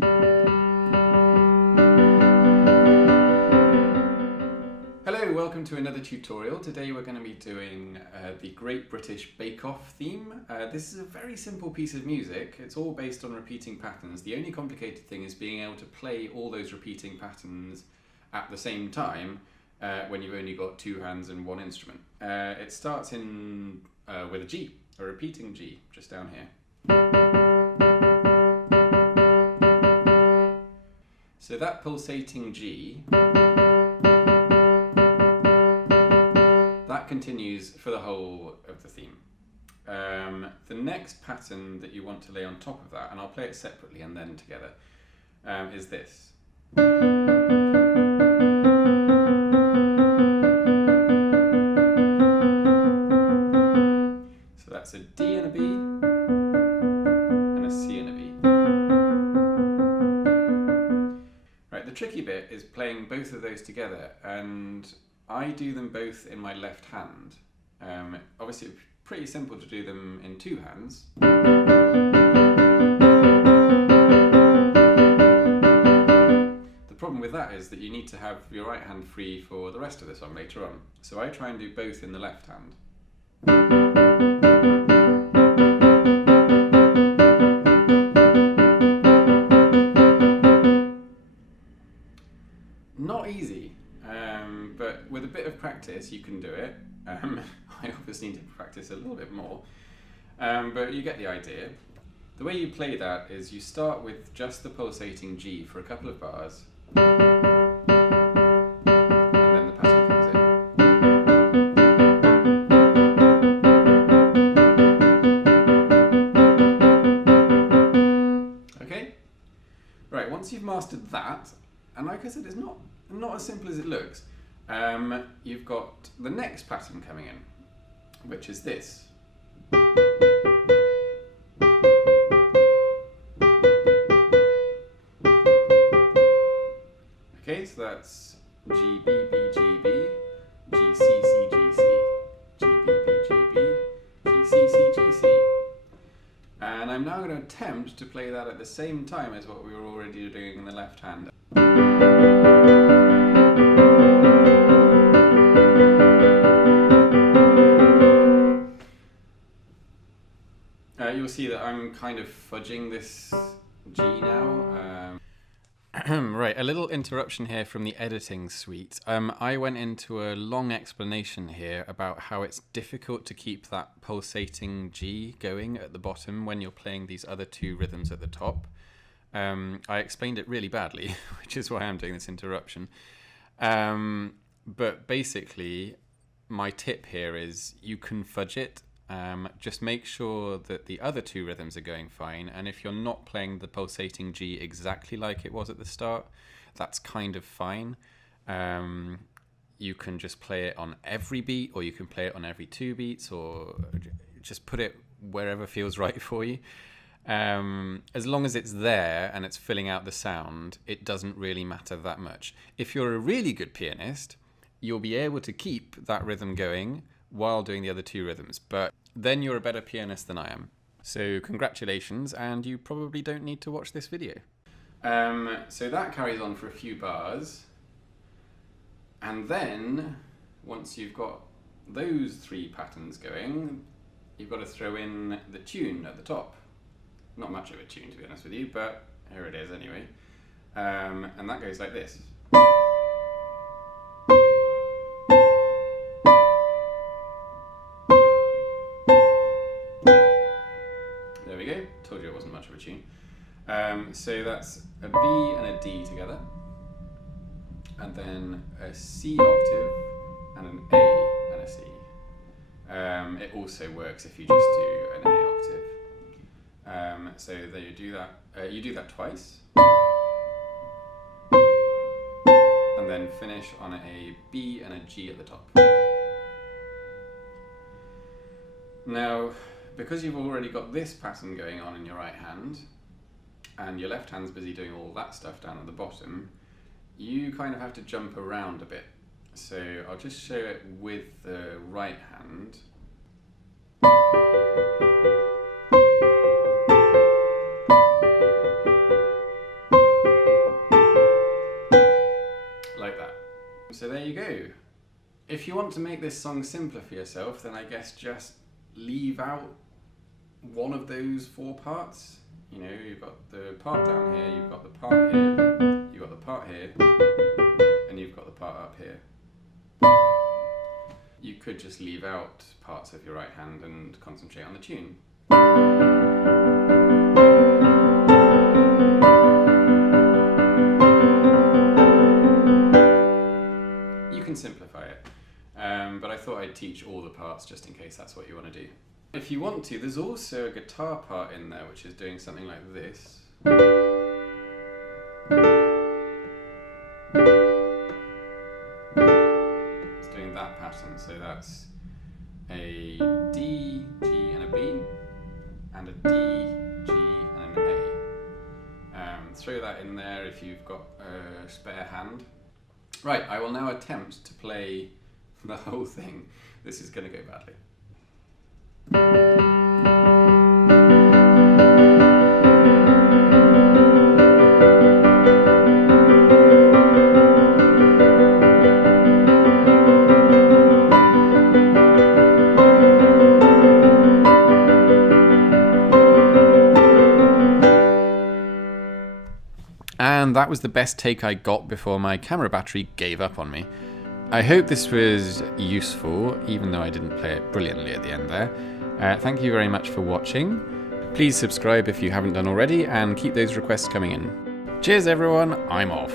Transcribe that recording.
Hello, welcome to another tutorial. Today we're going to be doing the Great British Bake Off theme. This is a very simple piece of music. It's all based on repeating patterns. The only complicated thing is being able to play all those repeating patterns at the same time when you've only got two hands and one instrument. It starts with a G, a repeating G, just down here. So that pulsating G, that continues for the whole of the theme. The next pattern that you want to lay on top of that, and I'll play it separately and then together, is this. So that's a D and a B, and a C and a B. Right, the tricky bit is playing both of those together, and I do them both in my left hand. Obviously, it's pretty simple to do them in two hands. The problem with that is that you need to have your right hand free for the rest of the song later on. So I try and do both in the left hand. Not easy. But with a bit of practice you can do it. I obviously need to practice a little bit more, but you get the idea. The way you play that is you start with just the pulsating G for a couple of bars, and then the pattern comes in. Okay? Right, once you've mastered that, and like I said, it's not as simple as it looks. You've got the next pattern coming in, which is this. Okay, so that's G, B, B, G, B, G, C, C, G, C, G, B, B, G, B, G, C, C, G, C. And I'm now going to attempt to play that at the same time as what we were already doing in the left hand. You'll see that I'm kind of fudging this G now. Right, a little interruption here from the editing suite. I went into a long explanation here about how it's difficult to keep that pulsating G going at the bottom when you're playing these other two rhythms at the top. I explained it really badly, which is why I'm doing this interruption. But basically, my tip here is you can fudge it. Just make sure that the other two rhythms are going fine, and if you're not playing the pulsating G exactly like it was at the start, that's kind of fine. You can just play it on every beat, or you can play it on every two beats, or just put it wherever feels right for you. As long as it's there and it's filling out the sound, it doesn't really matter that much. If you're a really good pianist, you'll be able to keep that rhythm going while doing the other two rhythms, but then you're a better pianist than I am. So congratulations, and you probably don't need to watch this video. So that carries on for a few bars, and then once you've got those three patterns going, you've got to throw in the tune at the top. Not much of a tune, to be honest with you, but here it is anyway. And that goes like this. There we go, told you it wasn't much of a tune. So that's a B and a D together, and then a C octave and an A and a C. It also works if you just do an A octave. So there you do that twice, and then finish on a B and a G at the top. Now, because you've already got this pattern going on in your right hand, and your left hand's busy doing all that stuff down at the bottom, you kind of have to jump around a bit. So I'll just show it with the right hand. So there you go. If you want to make this song simpler for yourself, then I guess just leave out one of those 4 parts. You know, you've got the part down here, you've got the part here, you've got the part here, and you've got the part up here. You could just leave out parts of your right hand and concentrate on the tune. You can simplify it, but I thought I'd teach all the parts just in case that's what you want to do. If you want to, there's also a guitar part in there which is doing something like this. It's doing that pattern, so that's a D, G and a B, and a D, G and an A. Throw that in there if you've got a spare hand. Right, I will now attempt to play the whole thing. This is going to go badly. And that was the best take I got before my camera battery gave up on me. I hope this was useful, even though I didn't play it brilliantly at the end there. Thank you very much for watching. Please subscribe if you haven't done already, and keep those requests coming in. Cheers everyone, I'm off.